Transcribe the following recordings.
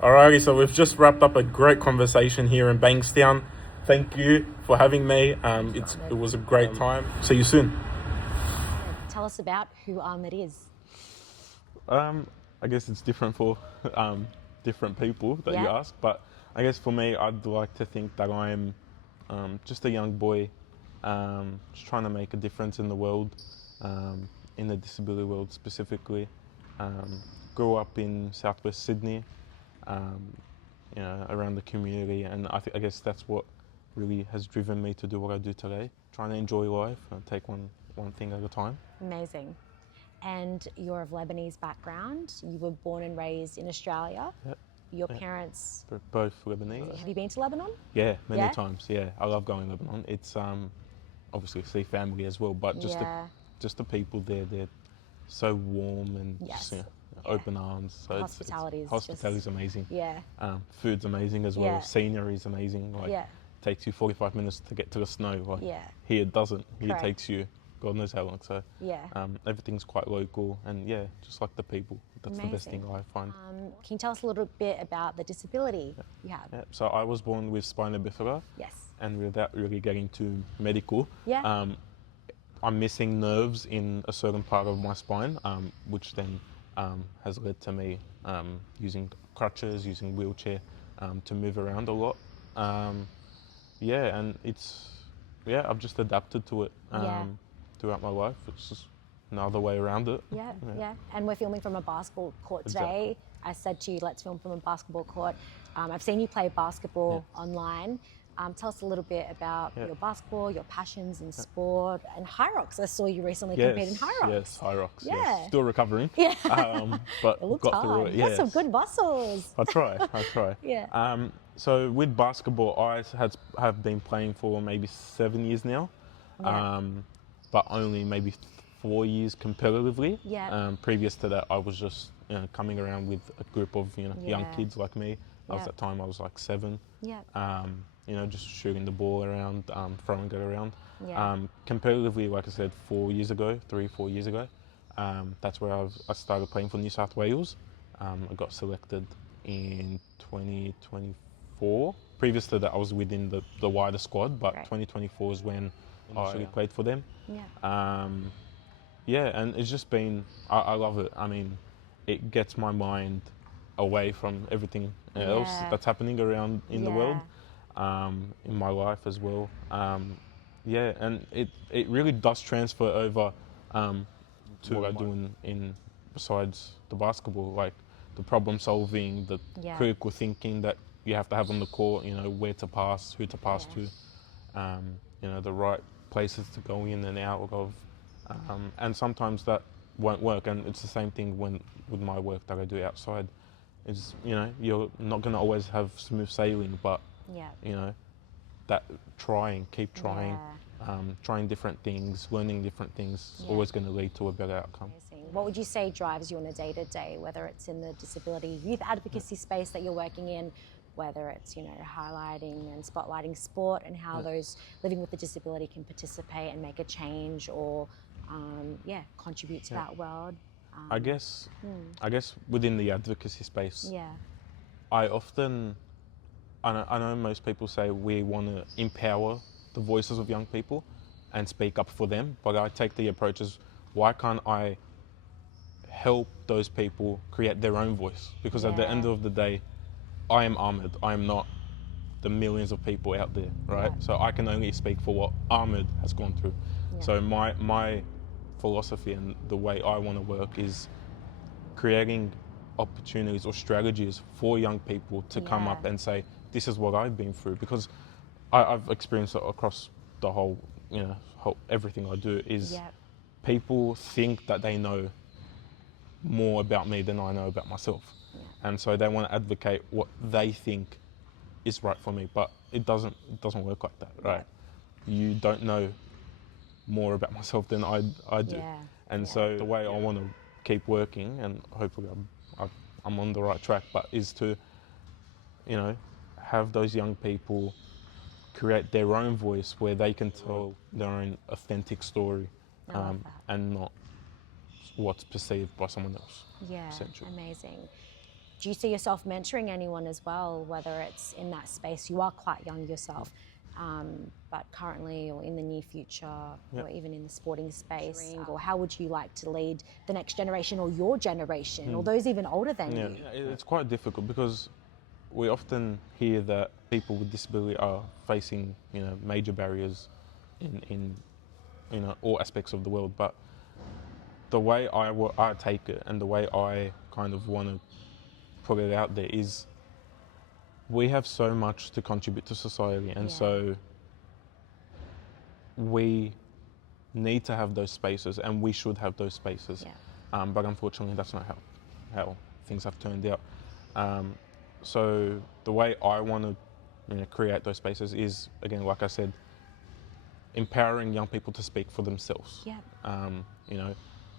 Alrighty, so we've just wrapped up a great conversation here in Bankstown. Thank you for having me. It was a great time. See you soon. Tell us about who Ahmad is. I guess it's different for different people that you ask, but I guess for me, I'd like to think that I'm just a young boy, just trying to make a difference in the world, in the disability world specifically. Grew up in southwest Sydney, around the community, and I guess that's what really has driven me to do what I do today. Trying to enjoy life and take one thing at a time. Amazing. And you're of Lebanese background. You were born and raised in Australia. Yep. Your parents... Both Lebanese. Have you been to Lebanon? Yeah, many times. Yeah, I love going to Lebanon. It's obviously see family as well, but just the people there, they're so warm and just, open arms. So hospitality's amazing. Yeah. Food's amazing as well. Scenery's amazing. Takes you 45 minutes to get to the snow. Here it doesn't. Here it takes you God knows how long. So everything's quite local, and just like the people. That's the best thing I find. Can you tell us a little bit about the disability you have? Yeah. So I was born with spina bifida. Yes. And without really getting to medical, I'm missing nerves in a certain part of my spine, which then has led to me using crutches, using wheelchair to move around a lot. And I've just adapted to it throughout my life. It's just another way around it. Yeah. And we're filming from a basketball court today. I said to you, let's film from a basketball court. I've seen you play basketball online. Tell us a little bit about your basketball, your passions in sport, and High Rocks. I saw you recently compete in High Rocks. Yes, High Rocks. Yeah. Yes. Still recovering. Yeah. But it got through it. You got some good muscles. I try. Yeah. So with basketball, I have been playing for maybe 7 years now, but only maybe 4 years competitively. Yeah. Previous to that, I was just coming around with a group of young kids like me. At that time, I was like 7. Yeah. Just shooting the ball around, throwing it around. Yeah. Competitively, like I said, 4 years ago, 3-4 years ago, that's where I started playing for New South Wales. I got selected in 2024. Previous to that, I was within the wider squad, but 2024 is when I actually played for them. Yeah. And it's just been, I love it. I mean, it gets my mind away from everything else that's happening around in the world, in my life as well. And it really does transfer over to what I do in besides the basketball, like the problem solving, the critical thinking that you have to have on the court, where to pass, who to pass to, the right places to go in and out of. And sometimes that won't work, and it's the same thing with my work that I do outside. It's, you're not going to always have smooth sailing, but that keep trying, trying different things, learning different things is always going to lead to a better outcome. Amazing. What would you say drives you on a day-to-day, whether it's in the disability youth advocacy space that you're working in, whether it's highlighting and spotlighting sport and how those living with a disability can participate and make a change or contribute to that world? I guess within the advocacy space, I know most people say we want to empower the voices of young people and speak up for them, but I take the approach as, why can't I help those people create their own voice? Because at the end of the day, I am Ahmed. I am not the millions of people out there, right? So I can only speak for what Ahmed has gone through. So my philosophy and the way I want to work is creating opportunities or strategies for young people to come up and say, this is what I've been through, because I've experienced it across the whole everything I do is people think that they know more about me than I know about myself. And so they want to advocate what they think is right for me, but it doesn't work like that, right? You don't know more about myself than I do. And so the way I want to keep working, and hopefully I'm on the right track, but is to, have those young people create their own voice where they can tell their own authentic story, and not what's perceived by someone else. Yeah, essentially. amazing. Do you see yourself mentoring anyone as well, whether it's in that space? You are quite young yourself, but currently or in the near future, or even in the sporting space, or how would you like to lead the next generation or your generation or those even older than you? Yeah, it's quite difficult because we often hear that people with disability are facing, major barriers in all aspects of the world. But the way I take it and the way I kind of want to put it out there is we have so much to contribute to society, and so we need to have those spaces, and we should have those spaces. But unfortunately, that's not how things have turned out. So the way I want to create those spaces is, again, like I said, empowering young people to speak for themselves.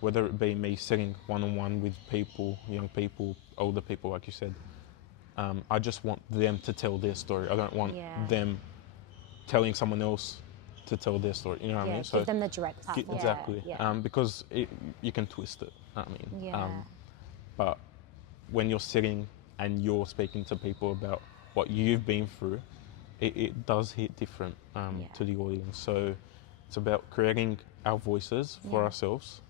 Whether it be me sitting one-on-one with people, young people, older people, like you said, I just want them to tell their story. I don't want them telling someone else to tell their story. You know what I mean? So give them the direct platform. Exactly. Because you can twist it. But when you're sitting and you're speaking to people about what you've been through, it does hit different to the audience. So it's about creating our voices for ourselves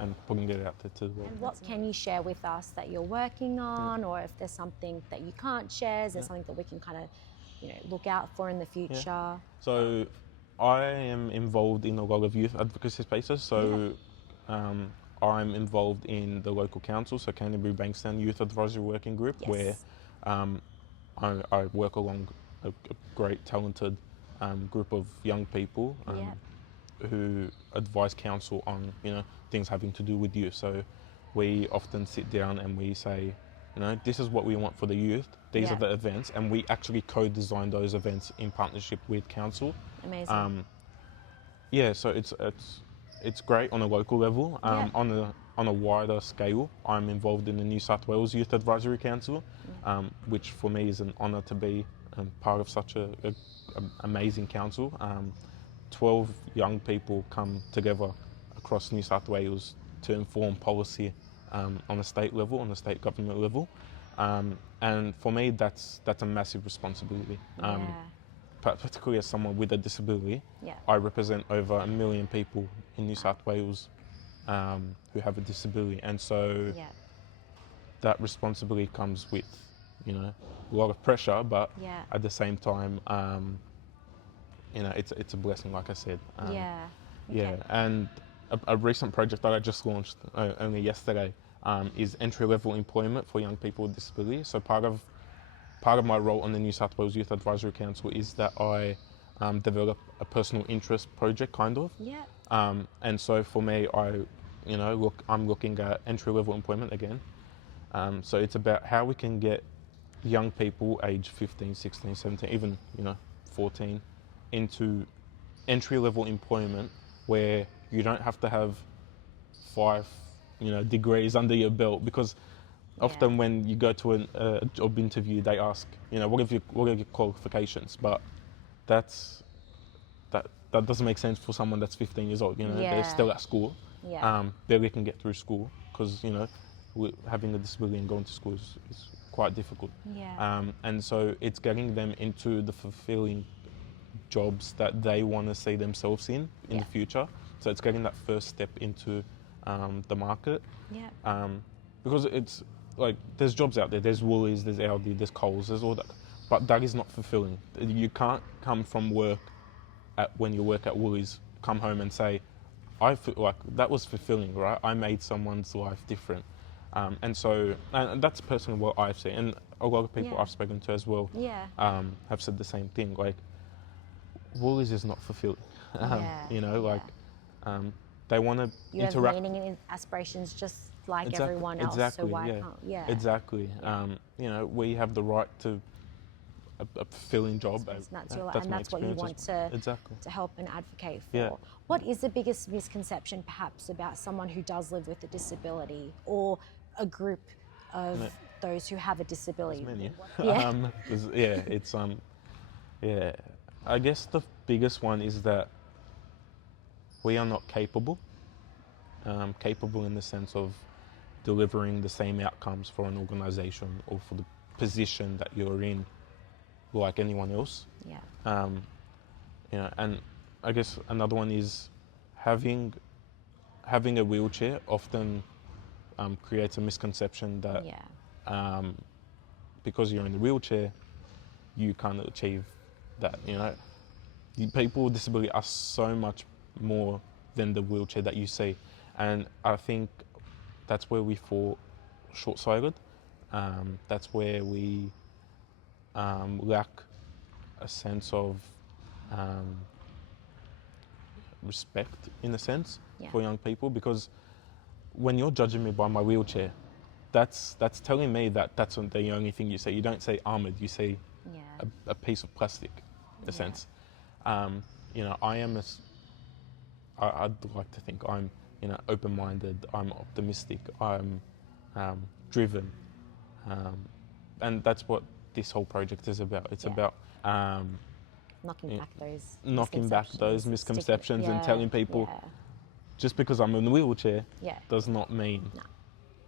and putting it out there to the world. And what can you share with us that you're working on, or if there's something that you can't share, is there something that we can kind of look out for in the future? So I am involved in a lot of youth advocacy spaces. So I'm involved in the local council, so Canterbury-Bankstown Youth Advisory Working Group, where I work along a great, talented group of young people who advise council on things having to do with youth. So we often sit down and we say, this is what we want for the youth. These are the events, and we actually co-design those events in partnership with council. Amazing. So it's great on a local level. On a wider scale, I'm involved in the New South Wales Youth Advisory Council, which for me is an honour to be part of such a amazing council. 12 young people come together across New South Wales to inform policy on a state level, on a state government level. And for me, that's a massive responsibility. Particularly as someone with a disability, I represent over 1 million people in New South Wales who have a disability, and so that responsibility comes with a lot of pressure, but at the same time it's a blessing, like I said. And a recent project that I just launched only yesterday is entry-level employment for young people with disability. So part of my role on the New South Wales Youth Advisory Council is that I develop a personal interest project, kind of. And so for me, I'm looking at entry-level employment again. So it's about how we can get young people aged 15, 16, 17, even 14 into entry-level employment where you don't have to have 5 degrees under your belt, because often when you go to a job interview, they ask, what are your qualifications? But that doesn't make sense for someone that's 15 years old. They're still at school. Barely can get through school because having a disability and going to school is quite difficult. And so it's getting them into the fulfilling jobs that they want to see themselves in the future. So it's getting that first step into the market. Because it's like, there's jobs out there, there's Woolies, there's Aldi, there's Coles, there's all that, but that is not fulfilling. You can't come from work when you work at Woolies, come home and say, I feel like that was fulfilling, right? I made someone's life different. And that's personally what I've seen, and a lot of people I've spoken to as well have said the same thing. Like, Woolies is not fulfilling. They want to interact. You have meaning and aspirations just like everyone else. So why can't? Exactly. We have the right to a fulfilling job. That's what you want to help and advocate for. What is the biggest misconception, perhaps, about someone who does live with a disability, or a group of those who have a disability? I guess the biggest one is that we are not capable. Capable in the sense of delivering the same outcomes for an organisation or for the position that you're in, like anyone else. Yeah. You know, and I guess another one is having a wheelchair often creates a misconception that because you're in the wheelchair, you can't achieve that. You know, people with disability are so much more than the wheelchair that you see, and I think that's where we fall short-sighted. That's where we lack a sense of respect, in a sense, for young people, because when you're judging me by my wheelchair, that's telling me that that's the only thing you say. You don't say Ahmad, you say a piece of plastic, in a sense. You know, I'd like to think I'm, you know, open-minded, I'm optimistic, I'm driven, and that's what this whole project is about. It's about knocking back those misconceptions and telling people just because I'm in a wheelchair does not mean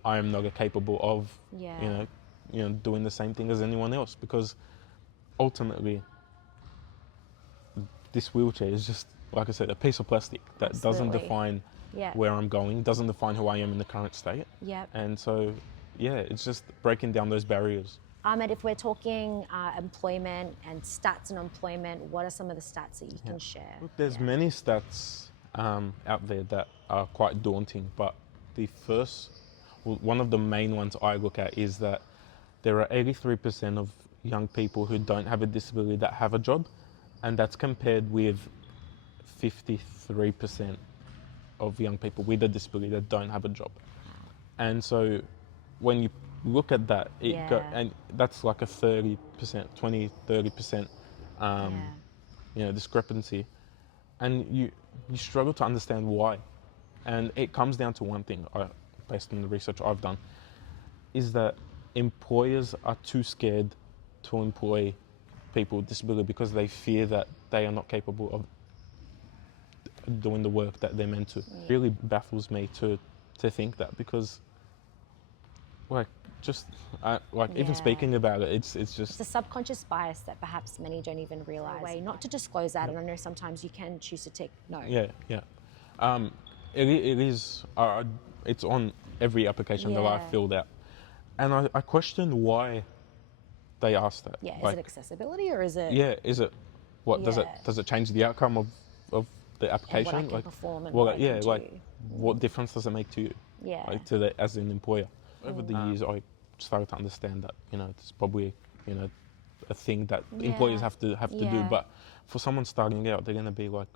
I am not capable of you know doing the same thing as anyone else, because ultimately this wheelchair is just, like I said, a piece of plastic that doesn't define where I'm going, doesn't define who I am in the current state. And so it's just breaking down those barriers. Ahmed, if we're talking employment and stats and employment, what are some of the stats that you can share? Look, there's many stats out there that are quite daunting, but one of the main ones I look at is that there are 83% of young people who don't have a disability that have a job, and that's compared with 53% of young people with a disability that don't have a job. And so when you look at that, and that's like a 30%, 30% you know, discrepancy, and you struggle to understand why. And it comes down to one thing, based on the research I've done, is that employers are too scared to employ people with disability because they fear that they are not capable of doing the work that they're meant to. It really baffles me to think that, because even speaking about it, it's just... It's a subconscious bias that perhaps many don't even realise. Not to disclose that, and I know sometimes you can choose to take no. It is, it's on every application that I've filled out. And I question why they asked that. Is it accessibility, or is it... is it, does it change the outcome of the application? And what I can perform and what I can do. What difference does it make to you? As an employer? Over the years, I started to understand that, you know, it's probably, you know, a thing that employers have to do. But for someone starting out, they're going to be like,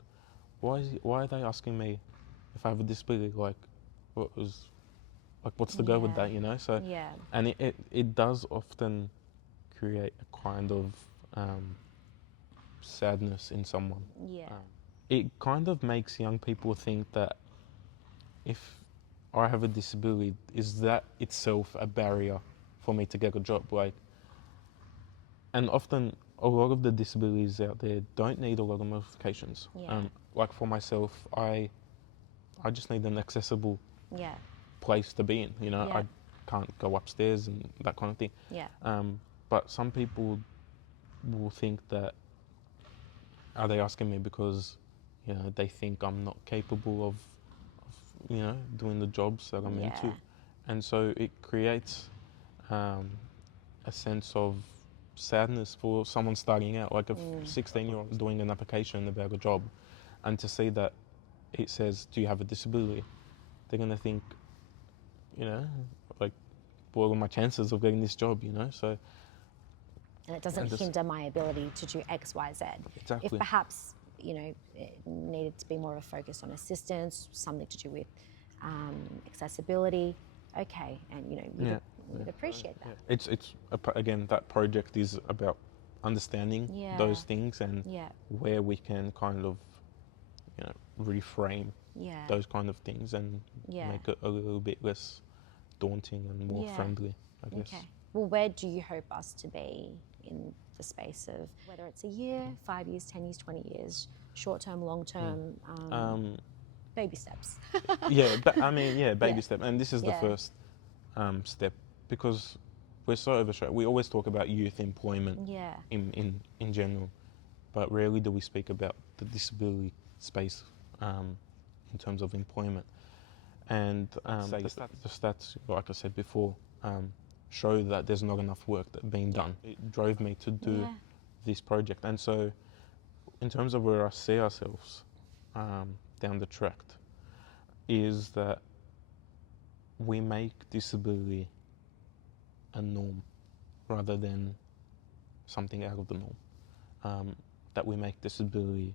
why are they asking me if I have a disability? What's the go with that, you know? So, and it does often create a kind of sadness in someone. It kind of makes young people think that if I have a disability, is that itself a barrier for me to get a job? And often a lot of the disabilities out there don't need a lot of modifications. Like for myself, I just need an accessible place to be in. You know, I can't go upstairs and that kind of thing. But some people will think that, are they asking me because, you know, they think I'm not capable of you know, doing the jobs that I'm into. And so it creates a sense of sadness for someone starting out, like a 16-year-old doing an application about a job, and to see that it says, do you have a disability? They're going to think, you know, like, what are my chances of getting this job, you know? So, and it doesn't hinder my ability to do X, Y, Z. Exactly. If perhaps, you know, it needed to be more of a focus on assistance, something to do with accessibility, okay, and you know, we'd appreciate that. It's again, that project is about understanding those things and where we can kind of, you know, reframe those kind of things and make it a little bit less daunting and more friendly, I guess. Okay. Well, where do you hope us to be in the space of, whether it's a year, 5 years, 10 years, 20 years, short term, long term, baby steps? Baby step. And this is the step, because we're so overshadowed. We always talk about youth employment in general, but rarely do we speak about the disability space in terms of employment. And the stats, like I said before, show that there's not enough work that's being done. It drove me to do this project. And so in terms of where I see ourselves down the track is that we make disability a norm rather than something out of the norm. That we make disability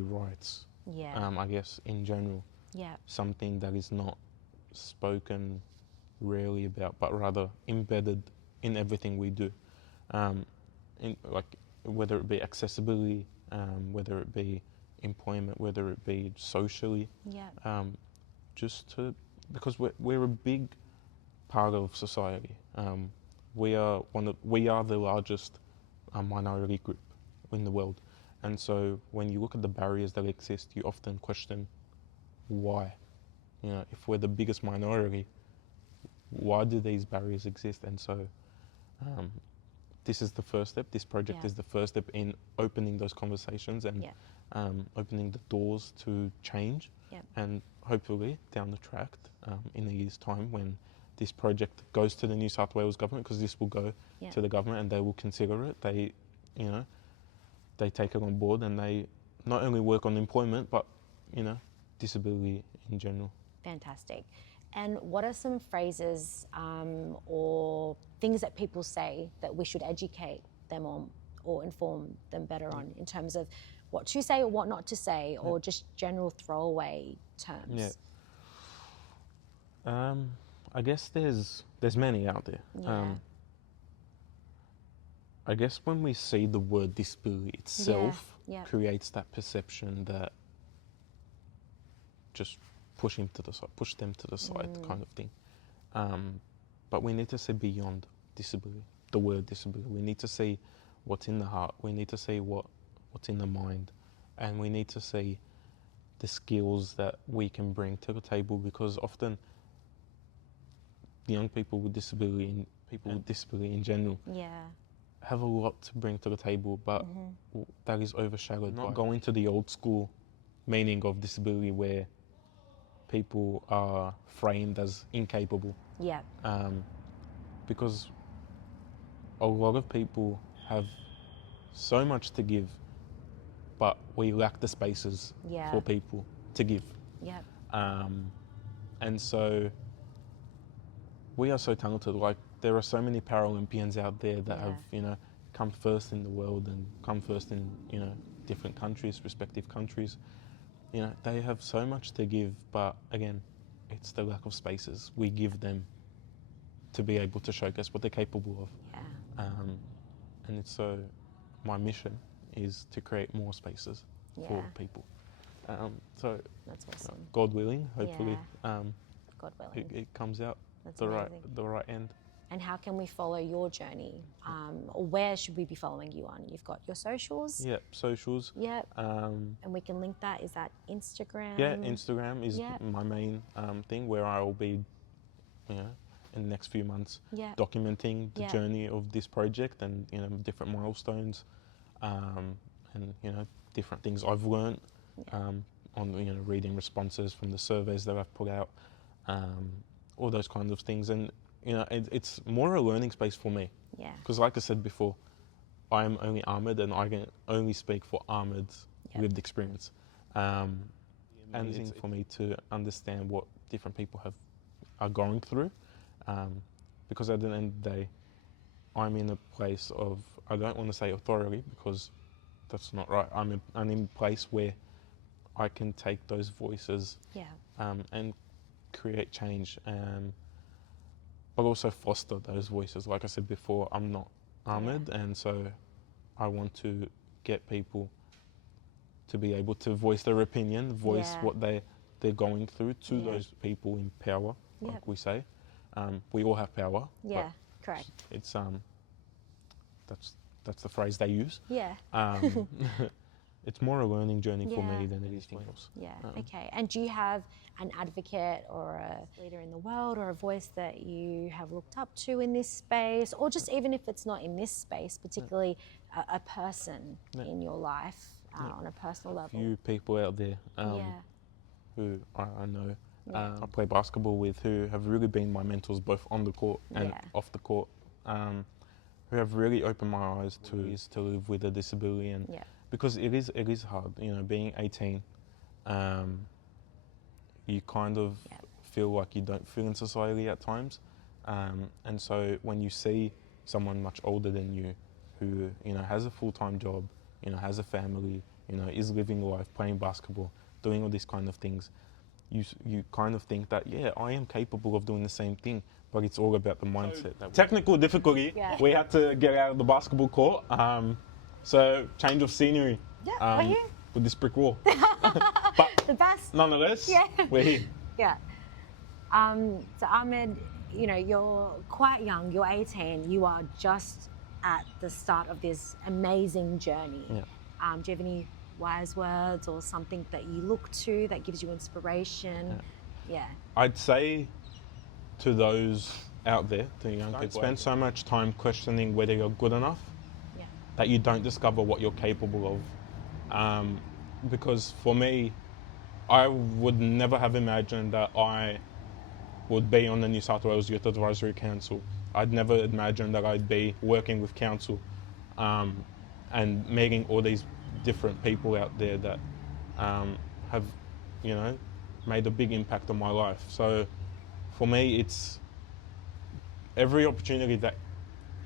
rights, I guess, in general, something that is not spoken rarely about, but rather embedded in everything we do, like whether it be accessibility, whether it be employment, whether it be socially, because we're a big part of society. We are the largest minority group in the world, and so when you look at the barriers that exist, you often question why. If we're the biggest minority, why do these barriers exist? And so this is the first step. This project is the first step in opening those conversations and opening the doors to change. And hopefully down the track, in a year's time, when this project goes to the New South Wales government, because this will go to the government and they will consider it, they take it on board and they not only work on employment, but, disability in general. Fantastic. And what are some phrases or things that people say that we should educate them on or inform them better on in terms of what to say or what not to say, or just general throwaway terms? I guess there's many out there. I guess when we see the word disability itself creates that perception that just push them to the side kind of thing. But we need to see beyond disability, the word disability. We need to see what's in the heart. We need to see what's in the mind. And we need to see the skills that we can bring to the table, because often young people with disability and people with disability in general have a lot to bring to the table, but that is overshadowed by going to the old school meaning of disability, where people are framed as incapable. Because a lot of people have so much to give, but we lack the spaces for people to give. And so we are so talented. Like, there are so many Paralympians out there that have, come first in the world and come first in, different countries, respective countries. They have so much to give, but again, it's the lack of spaces we give them to be able to showcase what they're capable of. And it's so, my mission is to create more spaces for people. So that's awesome. God willing, hopefully, God willing, it comes out that's the amazing. right end. And how can we follow your journey? Or where should we be following you on? You've got your socials? Yeah, socials. Yeah. And we can link that. Is that Instagram? Yeah, Instagram is my main thing, where I will be, in the next few months, documenting the journey of this project and, different milestones, and, different things I've learned on, reading responses from the surveys that I've put out, all those kinds of things. And, it's more a learning space for me. Because like I said before, I'm only Ahmad and I can only speak for Ahmad's lived experience. And it's for me to understand what different people are going through. Because at the end of the day, I'm in a place of, I don't want to say authority because that's not right. I'm in a place where I can take those voices and create change, but also foster those voices. Like I said before, I'm not Ahmed, and so I want to get people to be able to voice their opinion, voice what they're going through to those people in power, like we say. We all have power. Yeah, correct. It's that's the phrase they use. it's more a learning journey for me than anything else. Yeah, okay. And do you have an advocate or a leader in the world or a voice that you have looked up to in this space, or just even if it's not in this space, particularly a person in your life on a personal level? A few people out there who I know I play basketball with, who have really been my mentors both on the court and off the court, who have really opened my eyes to live with a disability, and because it is hard, being 18, you kind of feel like you don't fit in society at times, and so when you see someone much older than you who has a full-time job, has a family, is living life, playing basketball, doing all these kind of things, you kind of think that I am capable of doing the same thing, but it's all about the mindset. Technical difficulty. We had to get out of the basketball court, so change of scenery. We're here with this brick wall. But the best. Nonetheless, we're here. Yeah. So Ahmed, you're quite young. You're 18. You are just at the start of this amazing journey. Do you have any wise words or something that you look to that gives you inspiration? I'd say to those out there, to young people, spend so much time questioning whether you're good enough that you don't discover what you're capable of. Because for me, I would never have imagined that I would be on the New South Wales Youth Advisory Council. I'd never imagined that I'd be working with council and meeting all these different people out there that have, made a big impact on my life. So for me, it's every opportunity that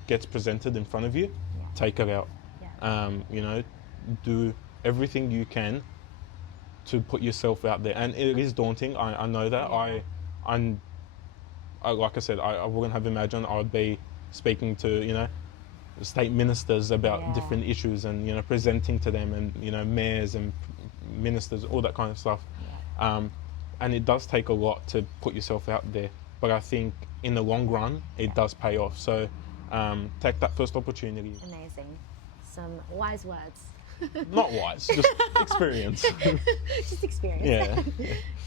gets presented in front of you, take it out. Do everything you can to put yourself out there. And it is daunting, I know that. I like I said, I wouldn't have imagined I would be speaking to, state ministers about different issues and, presenting to them, and, mayors and ministers, all that kind of stuff. And it does take a lot to put yourself out there. But I think in the long run, it does pay off. So take that first opportunity. Amazing. Some wise words. Not wise, just experience. Just experience. Yeah.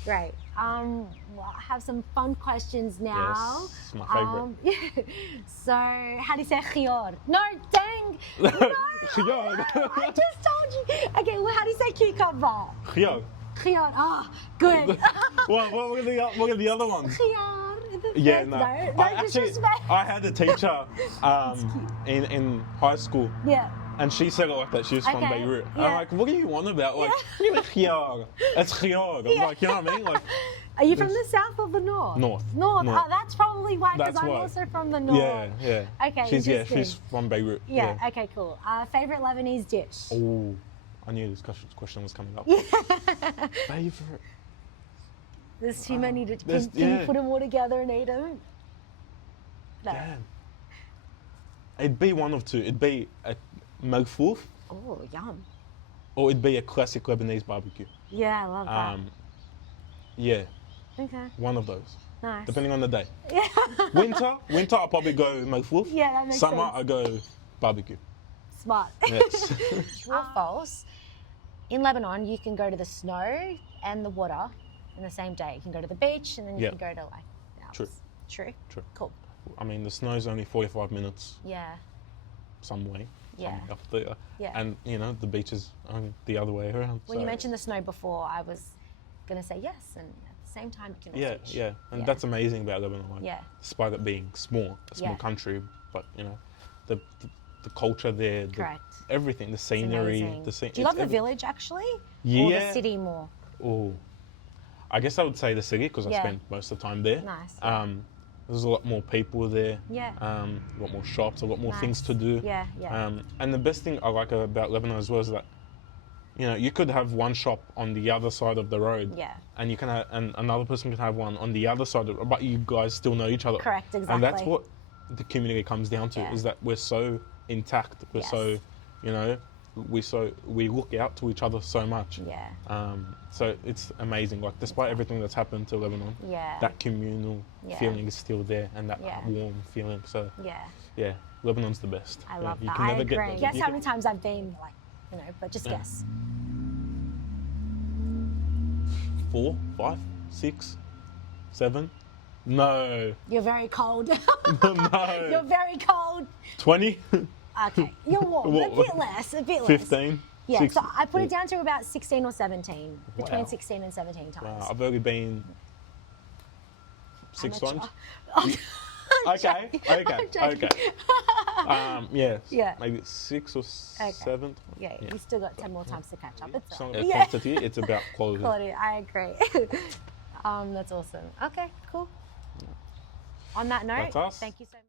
Great. Well, I have some fun questions now. Yes, my favourite. So, how do you say khiyor? No, dang! No! Khiyor. I just told you. Okay, well, how do you say cucumber? Khiyor. Khiyor. Ah, good. What are the other ones? Khiyor. Yeah, no. I had a teacher in high school. Yeah. And she said it like that. She was from Beirut. Yeah. I'm like, what are you on about? Like, khiyar. It's khiyar. I'm like, you know what I mean? Like, are you from the south or the north? North. North. Oh, that's probably why, because I'm why. Also from the north. Yeah. Okay, she's from Beirut. Yeah. Okay, cool. Favorite Lebanese dish? Oh, I knew this question was coming up. Favorite. There's too many to. Can you put them all together and eat them? No. Damn. It'd be one of two. It'd be a malfouf. Oh, yum. Or it'd be a classic Lebanese barbecue. Yeah, I love that. Yeah. Okay. One of those. Nice. Depending on the day. Winter, I'll probably go malfouf. Yeah, that makes Summer, sense. I go barbecue. Smart. Yes. True or false? In Lebanon, you can go to the snow and the water in the same day. You can go to the beach and then you can go to like the Alps. True. True? Cool. I mean, the snow's only 45 minutes. Yeah. Some way. Yeah. Up there. Yeah. And, the beach is the other way around. When you mentioned the snow before, I was going to say yes, and at the same time, you can also switch. Yeah. And that's amazing about Lebanon. Like, despite it being a small country, but, the culture there, everything, the scenery. Do you love the village, actually? Yeah. Or the city more? Oh, I guess I would say the city, because I spent most of the time there. Nice. There's a lot more people there. Yeah. A lot more shops, a lot more things to do. Yeah. And the best thing I like about Lebanon as well is that, you could have one shop on the other side of the road. Yeah. And you can and another person can have one on the other side of it, but you guys still know each other. Correct, exactly. And that's what the community comes down to, is that we're so intact. We're so, we look out to each other so much. Yeah. So it's amazing. Like, despite everything that's happened to Lebanon, that communal feeling is still there, and that warm feeling. So yeah, Lebanon's the best. I love you that. can never I agree. get Guess how many times I've been like you know, but just guess. 4, 5, 6, 7. No. You're very cold. No. You're very cold. 20. Okay, you're warm. A bit less. 15. Yeah, 16. so I put it down to about 16 or 17, between Wow. 16 and 17 times. Wow, I've only been 6 Amateur. times. Oh, Okay. Yes. Yeah. Maybe 6 or 7. yeah, you still got 10 more times to catch up. It's It's not all about right. quantity, it's about quality. Quality, I agree. That's awesome. Okay, cool. On that note, That's us. thank you so much.